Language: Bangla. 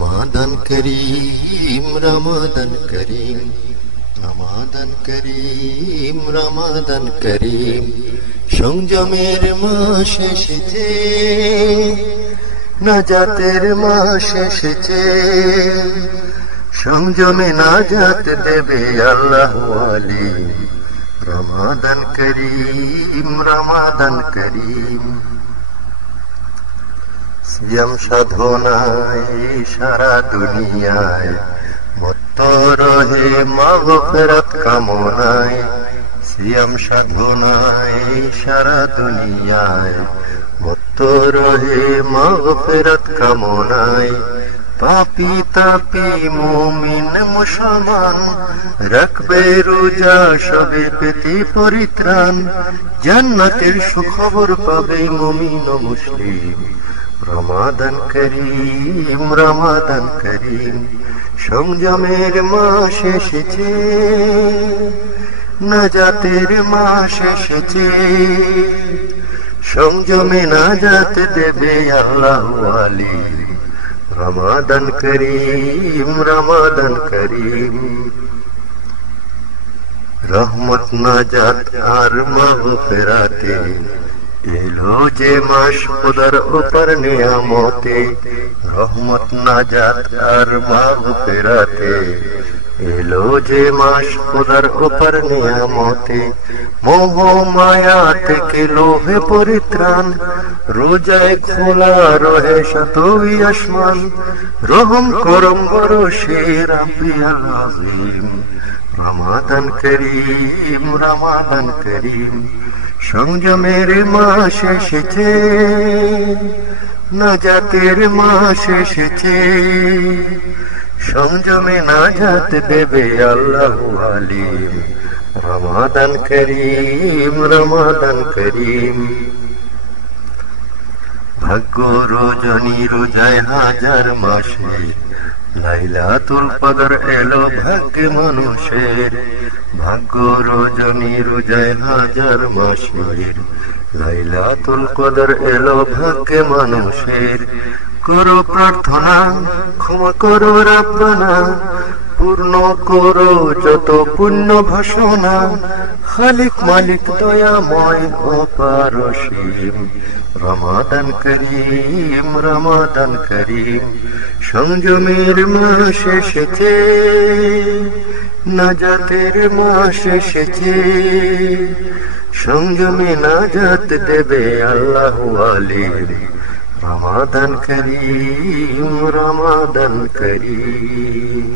রমাদান করিম রমাদান করিম রমাদান করিম রমাদান করিম সংযমের মাস এসেছে, নাজাতের মাস এসেছে। সংযমে নাজাত দেবে আল্লাহ ওয়ালি। রমাদান করিম রমাদান করিম। সিয়াম সাধনায় সারা দুনিয়ায় মত্ত রহে মাগফিরাত কামনায়। সিয়াম সাধনায় সারা দুনিয়ায় মত্ত রহে মাগফিরাত কামনায়। পাপী তাপী মুমিন মুসলমান রাখবে রোজা, সবে পেতে পরিত্রাণ। জান্নাতের সুখবর পাবে মুমিন ও মুসলিম। রমাদান করিম রমাদান করিম সংযমের মাস এসেছে, নাজাতের মাস এসেছে। সংযমে নাজাত দেবে আল্লাহ ওয়ালি। রমাদান করিম রমাদান করিম। রহমত নাজাত আর মাগফিরাতে এলো যে মাস খোদার উপর নিয়ামতে। রহমত নাজাত আর মাগফিরাতে এলো যে মাস খোদার উপর নিয়ামতে। মোহ মায়া থেকে লোভে পরিত্রাণ, রোজায় খোলা রহে শতই আসমান। রহম করম বরসে রাব্বিয়াল আযীম। রমাদান করিম রমাদান করিম সংযমের মাস এসেছে, নাজাতের মাস এসেছে। সংযমে নাজাত দেবে আল্লাহ ওয়ালি। রমাদান করিম রমাদান করিম। ভাগ্য রজনী রোজায় হাজার মাসে, লাইলাতুল কদর এলো ভাগ্যে মানুষের। ভাগ্য রজনী রোজায় হাজার মাসের, লাইলাতুল কদর এলো ভাগ্যে মানুষের। করো প্রার্থনা, ক্ষমা করো রাব্বানা, পূর্ণ করো যত পুণ্য ভাসনা। খালিক মালিক দয়াময় অপার অসীম। রমাদান করিম রমাদান করিম সংযমের মাস এসেছে, নাজাতের মাস এসেছে। সংযমে নাজাত দেবে আল্লাহ ওয়ালি। রমাদান করিম রমাদান করিম।